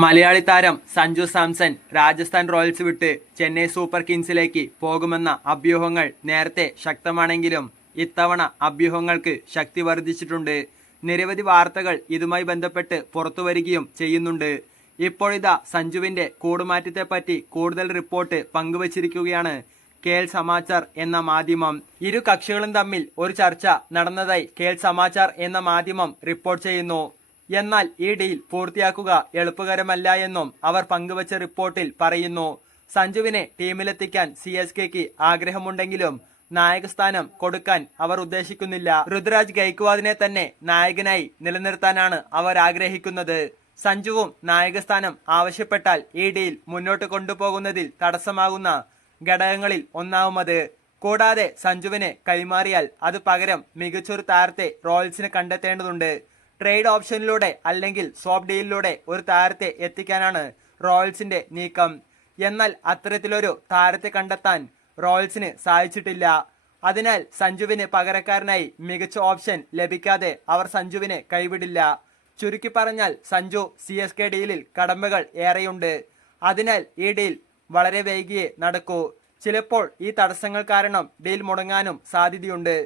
മലയാളി താരം സഞ്ജു സാംസൺ രാജസ്ഥാൻ റോയൽസ് വിട്ട് ചെന്നൈ സൂപ്പർ കിങ്സിലേക്ക് പോകുമെന്ന അഭ്യൂഹങ്ങൾ നേരത്തെ ശക്തമാണെങ്കിലും ഇത്തവണ അഭ്യൂഹങ്ങൾക്ക് ശക്തി വർദ്ധിച്ചിട്ടുണ്ട്. നിരവധി വാർത്തകൾ ഇതുമായി ബന്ധപ്പെട്ട് പുറത്തുവരികയും ചെയ്യുന്നുണ്ട്. ഇപ്പോഴിതാ സഞ്ജുവിന്റെ കൂടുമാറ്റത്തെപ്പറ്റി കൂടുതൽ റിപ്പോർട്ട് പങ്കുവച്ചിരിക്കുകയാണ് കേൽ സമാചാർ എന്ന മാധ്യമം. ഇരു കക്ഷികളും തമ്മിൽ ഒരു ചർച്ച നടന്നതായി കേൽ സമാചാർ എന്ന മാധ്യമം റിപ്പോർട്ട് ചെയ്യുന്നു. എന്നാൽ ഈ ഡീൽ പൂർത്തിയാക്കുക എളുപ്പകരമല്ല എന്നും അവർ പങ്കുവച്ച റിപ്പോർട്ടിൽ പറയുന്നു. സഞ്ജുവിനെ ടീമിലെത്തിക്കാൻ സി എസ് കെക്ക് ആഗ്രഹമുണ്ടെങ്കിലും നായകസ്ഥാനം കൊടുക്കാൻ അവർ ഉദ്ദേശിക്കുന്നില്ല. ഋതുരാജ് ഗൈക്വാദിനെ തന്നെ നായകനായി നിലനിർത്താനാണ് അവർ ആഗ്രഹിക്കുന്നത്. സഞ്ജുവും നായകസ്ഥാനം ആവശ്യപ്പെട്ടാൽ ഈ ഡീൽ മുന്നോട്ട് കൊണ്ടുപോകുന്നതിൽ തടസ്സമാകുന്ന ഘടകങ്ങളിൽ ഒന്നാവുമത്. കൂടാതെ സഞ്ജുവിനെ കൈമാറിയാൽ അത് പകരം മികച്ചൊരു താരത്തെ റോയൽസിന് കണ്ടെത്തേണ്ടതുണ്ട്. ട്രേഡ് ഓപ്ഷനിലൂടെ അല്ലെങ്കിൽ സോഫ്റ്റ് ഡീലിലൂടെ ഒരു താരത്തെ എത്തിക്കാനാണ് റോയൽസിന്റെ നീക്കം. എന്നാൽ അത്തരത്തിലൊരു താരത്തെ കണ്ടെത്താൻ റോയൽസിന് സാധിച്ചിട്ടില്ല. അതിനാൽ സഞ്ജുവിന് പകരക്കാരനായി മികച്ച ഓപ്ഷൻ ലഭിക്കാതെ അവർ സഞ്ജുവിനെ കൈവിടില്ല. ചുരുക്കി പറഞ്ഞാൽ സഞ്ജു സി എസ് കെ ഡീലിൽ കടമ്പകൾ ഏറെയുണ്ട്. അതിനാൽ ഈ ഡീൽ വളരെ വൈകിയേ നടക്കൂ. ചിലപ്പോൾ ഈ തടസ്സങ്ങൾ കാരണം ഡീൽ മുടങ്ങാനും സാധ്യതയുണ്ട്.